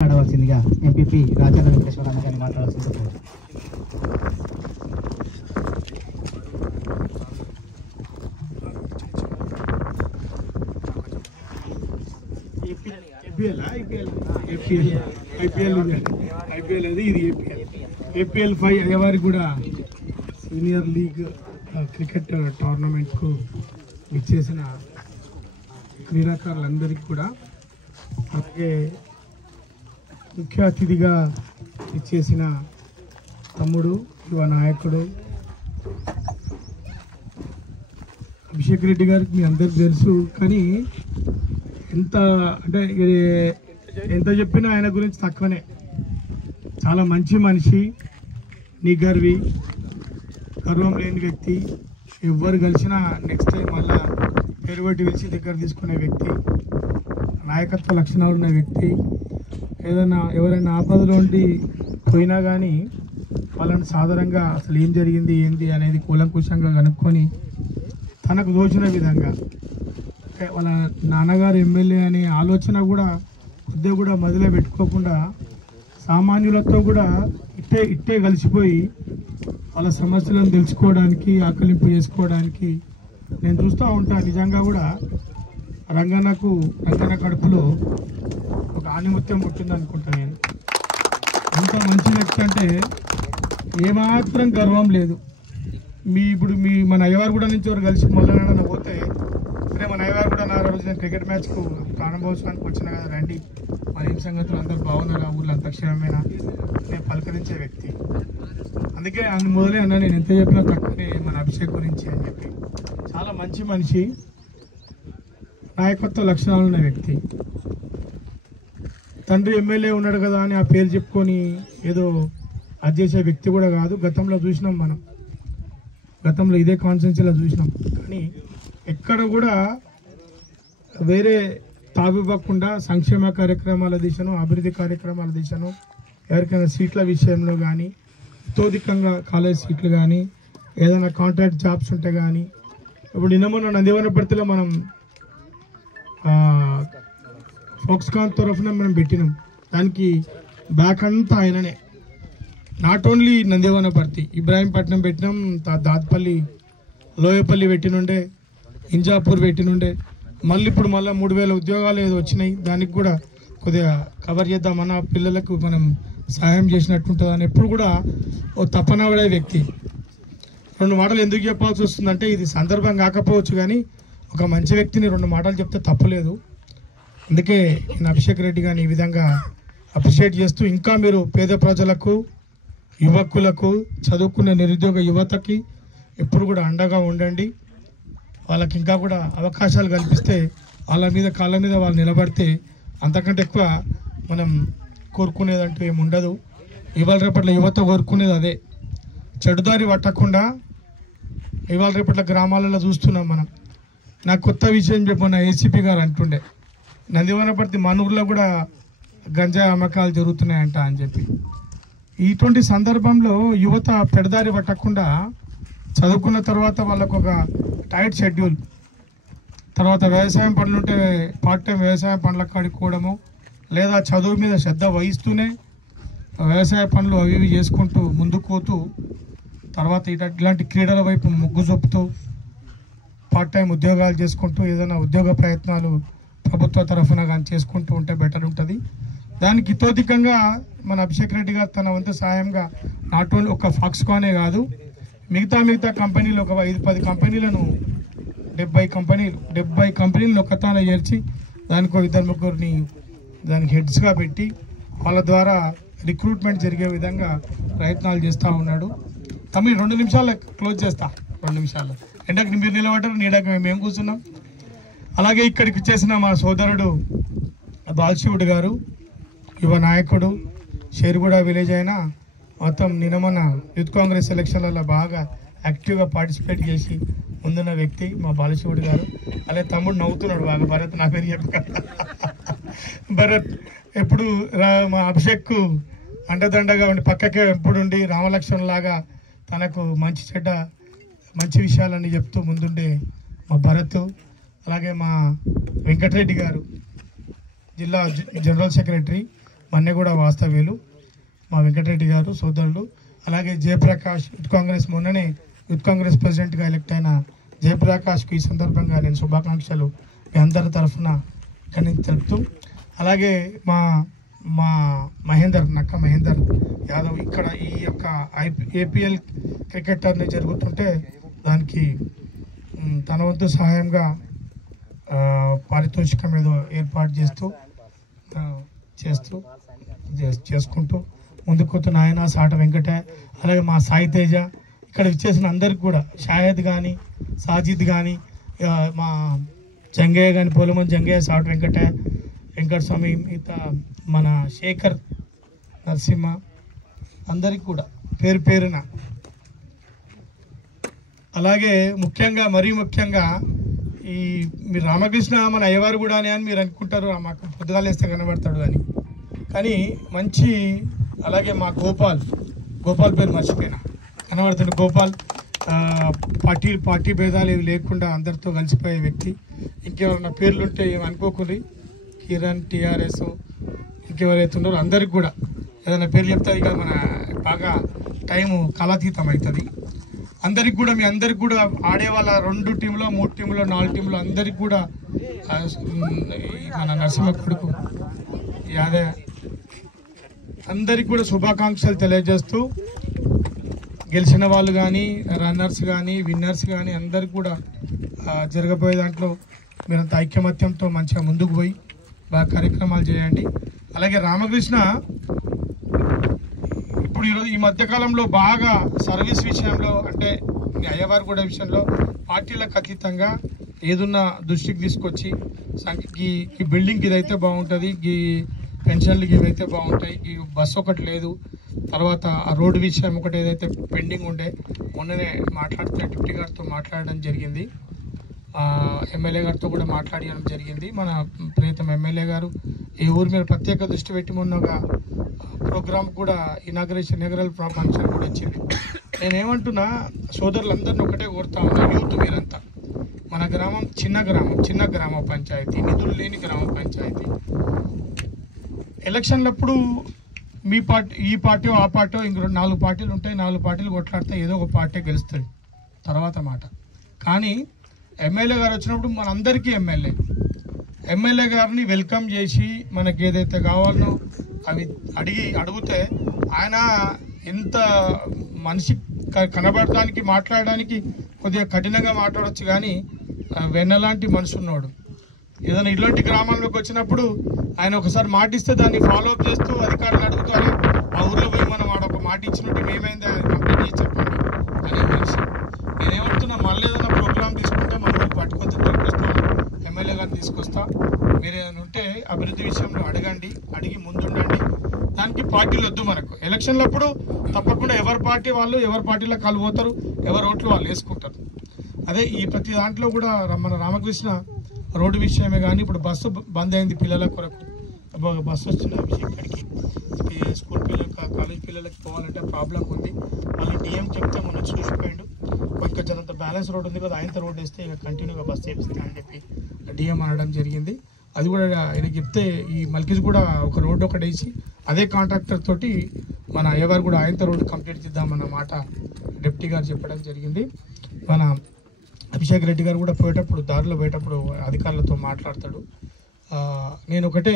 మాట్లాడవలసిందిగా ఎంపీపీ రాజన్న వెంకటేశ్వరరావు గారిని మాట్లాడాల్సింది. ఐపీఎల్ అది ఇది ఏపీఎల్ 5 అయ్యేవారికి కూడా సీనియర్ లీగ్ క్రికెట్ టోర్నమెంట్కు ఇచ్చేసిన క్రీడాకారులందరికీ కూడా, అలాగే ముఖ్య అతిథిగా ఇచ్చేసిన తమ్ముడు యువ నాయకుడు అభిషేక్ రెడ్డి గారికి మీ అందరికి తెలుసు. కానీ ఎంత చెప్పినా ఆయన గురించి తక్కువనే. చాలా మంచి మనిషి, నిగర్వి, గర్వం లేని వ్యక్తి. ఎవ్వరు కలిసినా నెక్స్ట్ టైం మళ్ళా పేరుగొట్టి పిలిచి దగ్గర తీసుకునే వ్యక్తి, నాయకత్వ లక్షణాలు ఉన్న వ్యక్తి. ఎవరైనా ఆపదలో ఉండి పోయినా కానీ వాళ్ళని సాధారణంగా అసలు ఏం జరిగింది ఏంటి అనేది కూలంకుషంగా కనుక్కొని తనకు దోచిన విధంగా, వాళ్ళ నాన్నగారు ఎమ్మెల్యే అనే ఆలోచన కూడా కొద్దిగా కూడా మదిలో పెట్టుకోకుండా సామాన్యులతో కూడా ఇట్టే కలిసిపోయి వాళ్ళ సమస్యలను తెలుసుకోవడానికి, ఆకలింపు చేసుకోవడానికి నేను చూస్తూ ఉంటాను. నిజంగా కూడా రంగన్న కడుపులో ఒక ఆణిముత్యం పుట్టింది అనుకుంటా నేను. అంత మంచి వ్యక్తి అంటే ఏమాత్రం గర్వం లేదు. ఇప్పుడు మన అయ్యవారు కూడా నుంచి ఎవరు కలిసి మొదలైన పోతే సరే, మన అయ్యవారు కూడా నా రోజు నేను క్రికెట్ మ్యాచ్కు ప్రారంభోత్సవానికి వచ్చినా కదా, రండి మన ఏం సంగతులు అందరూ బాగున్నారు, ఆ ఊళ్ళో అంత క్షేమమేనా నేను పలకరించే వ్యక్తి. అందుకే మొదలే అన్నా, నేను ఎంత చెప్పినా తక్కువనే మన అభిషేక్ గురించి అని చెప్పి. చాలా మంచి మనిషి, నాయకత్వ లక్షణాలు ఉన్న వ్యక్తి. తండ్రి ఎమ్మెల్యే ఉన్నాడు కదా అని ఆ పేరు చెప్పుకొని ఏదో అది చేసే వ్యక్తి కూడా కాదు. గతంలో చూసినాం మనం, గతంలో ఇదే కాన్స్టిట్యున్సీలో చూసినాం. కానీ ఎక్కడ కూడా వేరే తావివ్వకుండా సంక్షేమ కార్యక్రమాల దిశను, అభివృద్ధి కార్యక్రమాల దిశను, ఎవరికైనా సీట్ల విషయంలో కానీ, అత్యధికంగా కాలేజ్ సీట్లు కానీ, ఏదైనా కాంట్రాక్ట్ జాబ్స్ ఉంటే కానీ. ఇప్పుడు నిన్న నందివనపర్తిలో మనం ఫోక్స్కాన్ తరఫున మనం పెట్టినాం. దానికి బ్యాక్ అంతా ఆయననే. నాట్ ఓన్లీ నందివనపర్తి, ఇబ్రాహీంపట్నం పెట్టినాం, దాత్పల్లి, లోయపల్లి పెట్టినుండే, ఇంజాపూర్ పెట్టినుండే. ఇప్పుడు మళ్ళీ 3000 ఉద్యోగాలు ఏదో వచ్చినాయి. దానికి కూడా కొద్దిగా కవర్ చేద్దామన్న పిల్లలకు మనం సహాయం చేసినట్టుంటుంది అని ఎప్పుడు కూడా ఓ తపన పడే వ్యక్తి. 2 మాటలు ఎందుకు చెప్పాల్సి వస్తుందంటే, ఇది సందర్భం కాకపోవచ్చు కానీ ఒక మంచి వ్యక్తిని 2 మాటలు చెప్తే తప్పులేదు. అందుకే నేను అభిషేక్ రెడ్డి గారిని ఈ విధంగా అప్రిషియేట్ చేస్తూ, ఇంకా మీరు పేద ప్రజలకు, యువకులకు, చదువుకునే నిరుద్యోగ యువతకి ఎప్పుడు కూడా అండగా ఉండండి. వాళ్ళకి ఇంకా కూడా అవకాశాలు కల్పిస్తే, కాళ్ళ మీద వాళ్ళు నిలబడితే అంతకంటే ఎక్కువ మనం కోరుకునేదంటూ ఏమి ఉండదు. ఇవాళ రేపట్ల యువత కోరుకునేది అదే. చెడుదారి పట్టకుండా ఇవాళ రేపట్ల గ్రామాలలో చూస్తున్నాం మనం. నాకు కొత్త విషయం చెప్పిన ఏసీపీ గారు అంటుండే, నందివనపర్తి మనూరులో కూడా గంజాయి అమ్మకాలు జరుగుతున్నాయంట అని చెప్పి. ఇటువంటి సందర్భంలో యువత పెడదారి పట్టకుండా చదువుకున్న తర్వాత వాళ్ళకు ఒక టైట్ షెడ్యూల్, తర్వాత వ్యవసాయం పనులుంటే పార్ట్ టైం వ్యవసాయ పనులకు కడుక్కోవడము, లేదా చదువు మీద శ్రద్ధ వహిస్తూనే వ్యవసాయ పనులు అవి ఇవి చేసుకుంటూ ముందుకు పోతూ, తర్వాత ఇట్లాంటి క్రీడల వైపు మొగ్గు చూపుతూ పార్ట్ టైం ఉద్యోగాలు చేసుకుంటూ ఏదైనా ఉద్యోగ ప్రయత్నాలు ప్రభుత్వ తరఫున కానీ చేసుకుంటూ ఉంటే బెటర్ ఉంటుంది. దానికి ఇతోధికంగా మన అభిషేక్ రెడ్డి గారు తన వంతు సాయంగా నాట్ ఓన్లీ ఒక ఫాక్స్కానే కాదు, మిగతా కంపెనీలు ఒక 5-10 కంపెనీలను 70 కంపెనీలను ఒక్కతాన చేర్చి దానికి 2-3 దానికి హెడ్స్గా పెట్టి వాళ్ళ ద్వారా రిక్రూట్మెంట్ జరిగే విధంగా ప్రయత్నాలు చేస్తూ ఉన్నాడు. తమ్మి 2 నిమిషాలు క్లోజ్ చేస్తా. 2 నిమిషాలు ఎండకు మీరు నిలబడ్డారు, నీడకు మేము కూర్చున్నాం. అలాగే ఇక్కడికి వచ్చేసిన మా సోదరుడు బాలశివుడు గారు, యువ నాయకుడు, షేర్గూడ విలేజ్ అయినా మొత్తం నిన్న యూత్ కాంగ్రెస్ ఎలక్షన్లలో బాగా యాక్టివ్గా పార్టిసిపేట్ చేసి ముందున్న వ్యక్తి మా బాలశివుడు గారు. అలాగే తమ్ముడు నవ్వుతున్నాడు బాగా, భరత్ నా పేరు చెప్పక. భరత్ ఎప్పుడు మా అభిషేక్కు అండదండగా ఉండి పక్కకే ఎప్పుడుండి రామలక్ష్మణ్ లాగా తనకు మంచి విషయాలన్నీ చెప్తూ ముందుండే మా భరత్. అలాగే మా వెంకటరెడ్డి గారు జిల్లా జనరల్ సెక్రటరీ, మన్నెగూడ వాస్తవ్యులు మా వెంకటరెడ్డి గారు సోదరుడు, అలాగే జయప్రకాష్ యూత్ కాంగ్రెస్ మొన్ననే యూత్ కాంగ్రెస్ ప్రెసిడెంట్గా ఎలక్ట్ అయిన జయప్రకాష్కు ఈ సందర్భంగా నేను శుభాకాంక్షలు మీ అందరి తరఫున ఇక్కడి నుంచి తెలుపుతూ, అలాగే మా మా నక్క మహేందర్ యాదవ్ ఇక్కడ ఈ యొక్క ఏపీఎల్ క్రికెట్ టోర్నీ జరుగుతుంటే దానికి తన వంతు సహాయంగా పారితోషికం ఏదో ఏర్పాటు చేసుకుంటూ ముందుకు నాయన సాట వెంకట, అలాగే మా సాయి తేజ, ఇక్కడ ఇచ్చేసిన అందరికి కూడా షాయద్ కానీ సాజిద్ కానీ మా జంగయ్య కానీ పోలమన్ జంగయ్య సాట వెంకట స్వామి, మిగతా మన శేఖర్ నరసింహ అందరికి కూడా పేరు పేరున, అలాగే మరీ ముఖ్యంగా ఈ మీరు రామకృష్ణ మన అయ్యవారు కూడా అని మీరు అనుకుంటారు, మాకు పొద్దుగాలు వేస్తే కనబడతాడు అని, కానీ మంచి, అలాగే మా గోపాల్ పేరు మర్చిపోయినా కనబడుతుంది. గోపాల్ పార్టీ భేదాలు ఏవి లేకుండా అందరితో కలిసిపోయే వ్యక్తి. ఇంకెవరన్నా పేర్లుంటే ఏమనుకోకుండా కిరణ్ టీఆర్ఎస్ ఇంకెవరైతే ఉన్నారో అందరికి కూడా ఏదైనా పేర్లు చెప్తే ఇక మన బాగా టైము కాలాతీతం అవుతుంది. అందరికి కూడా మీ అందరికి కూడా ఆడే వాళ్ళ 2 టీంలో 3 టీంలో 4 టీంలో అందరికి కూడా మన నరసింహ కొడుకు యాదవ్ అందరికి కూడా శుభాకాంక్షలు తెలియజేస్తూ, గెలిచిన వాళ్ళు కానీ రన్నర్స్ కానీ విన్నర్స్ కానీ అందరికి కూడా జరగబోయే దాంట్లో మీరంత ఐక్యమత్యంతో మంచిగా ముందుకు పోయి బాగా కార్యక్రమాలు చేయండి. అలాగే రామకృష్ణ ఇప్పుడు ఈరోజు ఈ మధ్యకాలంలో బాగా సర్వీస్ విషయంలో, అంటే అయ్యవారు కూడా విషయంలో పార్టీలకు అతీతంగా ఏదున్నా దృష్టికి తీసుకొచ్చి ఈ బిల్డింగ్కి ఇదైతే బాగుంటుంది, ఈ పెన్షన్లకి ఇవైతే బాగుంటాయి, ఈ బస్సు ఒకటి లేదు, తర్వాత ఆ రోడ్డు విషయం ఒకటి ఏదైతే పెండింగ్ ఉండే మొన్ననే మాట్లాడితే డిప్యూటీ గారితో మాట్లాడడం జరిగింది, ఎమ్మెల్యే గారితో కూడా మాట్లాడడం జరిగింది. మన ప్రియతమ ఎమ్మెల్యే గారు ఈ ఊరి మీద ప్రత్యేక దృష్టి పెట్టి మొన్నగా ప్రోగ్రామ్ కూడా ఇనాగరల్ ఫంక్షన్ కూడా వచ్చింది. నేనేమంటున్నా సోదరులందరినీ ఒకటే కోరుతా ఉన్నా, యూత్ మీరంతా, మన గ్రామం చిన్న గ్రామ పంచాయతీ, నిధులు లేని గ్రామ పంచాయతీ. ఎలక్షన్లప్పుడు మీ పార్టీ ఈ పార్టీ ఆ పార్టీ ఇంకో 4 పార్టీలు ఉంటాయి, 4 పార్టీలు కొట్లాడితే ఏదో ఒక పార్టీ గెలుస్తుంది తర్వాత మాట. కానీ ఎమ్మెల్యే గారు వచ్చినప్పుడు మనందరికీ ఎమ్మెల్యే గారిని వెల్కమ్ చేసి మనకి ఏదైతే కావాలనో అవి అడిగితే ఆయన ఎంత మనిషి కనబడటానికి మాట్లాడడానికి కొద్దిగా కఠినంగా మాట్లాడవచ్చు, కానీ వెన్నలాంటి మనిషి ఉన్నాడు. ఏదైనా ఇలాంటి గ్రామాల్లోకి వచ్చినప్పుడు ఆయన ఒకసారి మాటిస్తే దాన్ని ఫాలో అప్ చేస్తూ అధికారులు అడుగుతారు, ఆ ఊర్లో పోయి మనం ఒక మాట ఇచ్చినట్టు మేమైంది కంప్లీట్ చేసి చెప్పండి అనే మనిషి. నేనేమంటున్నా, మళ్ళీ ఏదైనా ప్రోగ్రామ్ తీసుకుంటే మన ఊరికి పట్టుకొచ్చి ఎమ్మెల్యే గారిని తీసుకొస్తా, మీరు ఏదైనా ఉంటే అభివృద్ధి విషయంలో అడిగి ముందుండండి. దానికి పార్టీలు వద్దు. మనకు ఎలక్షన్లప్పుడు తప్పకుండా ఎవరి పార్టీ వాళ్ళు ఎవరి పార్టీలో కలుపోతారు, ఎవరి ఓట్లు వాళ్ళు వేసుకుంటారు. అదే ఈ ప్రతి దాంట్లో కూడా మన రామకృష్ణ రోడ్డు విషయమే కానీ, ఇప్పుడు బస్సు బంద్ అయింది పిల్లల కొరకు, బస్సు వచ్చిన ఇక్కడికి స్కూల్ పిల్లలకు కాలేజ్ పిల్లలకి పోవాలంటే ప్రాబ్లం ఉంది. మళ్ళీ డిఎం చెప్తే మొన్న చూసిపోయాడు, కొంచెం జనంత బ్యాలెన్స్ రోడ్ ఉంది కదా, ఆయనతో రోడ్ వేస్తే ఇక కంటిన్యూగా బస్సు వేపిస్తా అని చెప్పి డిఎం అనడం జరిగింది. అది కూడా ఆయనకి చెప్తే ఈ మల్కిజ్ కూడా ఒక రోడ్డు ఒకటి వేసి అదే కాంట్రాక్టర్ తోటి మన అయ్యవారు కూడా ఆయనతో రోడ్డు కంప్లీట్ చేద్దామన్న మాట డిప్యూటీ గారు చెప్పడం జరిగింది. మన అభిషేక్ రెడ్డి గారు కూడా దారిలో పోయేటప్పుడు అధికారులతో మాట్లాడతాడు. నేను ఒకటే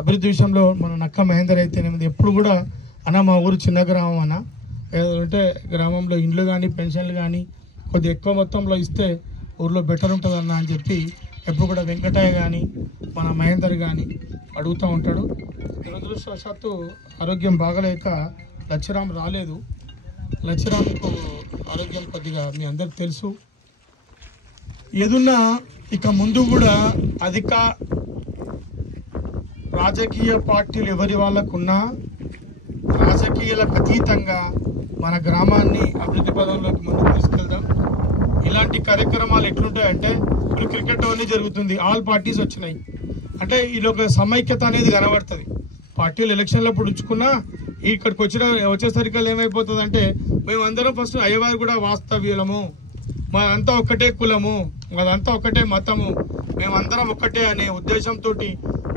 అభివృద్ధి విషయంలో మన నక్క మహేందర్ అయితేనేది ఎప్పుడు కూడా మా ఊరు చిన్న గ్రామం అన్న, ఏదంటే గ్రామంలో ఇండ్లు కానీ పెన్షన్లు కానీ కొద్దిగా ఎక్కువ మొత్తంలో ఇస్తే ఊర్లో బెటర్ ఉంటుందన్న అని చెప్పి ఎప్పుడు కూడా వెంకటయ్య కానీ మన మహేందర్ కానీ అడుగుతూ ఉంటాడు. దురదృష్టవశాత్తు ఆరోగ్యం బాగలేక లచ్చిరామ్ రాలేదు. లచ్చిరామ్కు ఆరోగ్యం కొద్దిగా మీ అందరికి తెలుసు. ఏదున్నా ఇక ముందు కూడా రాజకీయ పార్టీలు ఎవరి వాళ్ళకున్నా రాజకీయాలకు అతీతంగా మన గ్రామాన్ని అభివృద్ధి పదంలోకి ముందుకు తీసుకెళ్దాం. ఇలాంటి కార్యక్రమాలు ఎట్లుంటాయంటే, ఇప్పుడు క్రికెట్ టోర్నీ జరుగుతుంది, ఆల్ పార్టీస్ వచ్చినాయి అంటే వీళ్ళొక సమైక్యత అనేది కనబడుతుంది. పార్టీలు ఎలక్షన్లప్పుడు ఉంచుకున్నా ఇక్కడికి వచ్చేసరికి ఏమైపోతుంది అంటే, మేమందరం ఫస్ట్ అయ్యవారు కూడా వాస్తవ్యులము, మాదంతా ఒక్కటే కులము, మాదంతా ఒక్కటే మతము, మేమందరం ఒక్కటే అనే ఉద్దేశంతో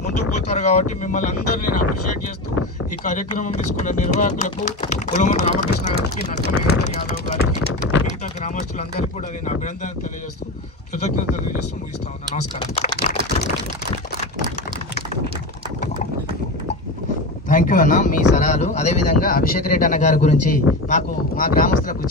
ముందుకు పోతారు. కాబట్టి మిమ్మల్ని అందరూ నేను అప్రిషియేట్ చేస్తూ ఈ కార్యక్రమం తీసుకున్న నిర్వాహకులకు ఉలమల రామకృష్ణ గారికి, నక్కల యాదవ్ గారికి, మిగతా గ్రామస్తులందరికీ కూడా నేను అభినందనలు తెలియజేస్తూ కృతజ్ఞతలు తెలియజేస్తూ ముగిస్తా ఉన్నాను. నమస్కారం. థ్యాంక్ యూ అన్న మీ సలహాలు. అదేవిధంగా అభిషేక్ రెడ్డి అన్న గారి గురించి మాకు మా గ్రామస్తులకు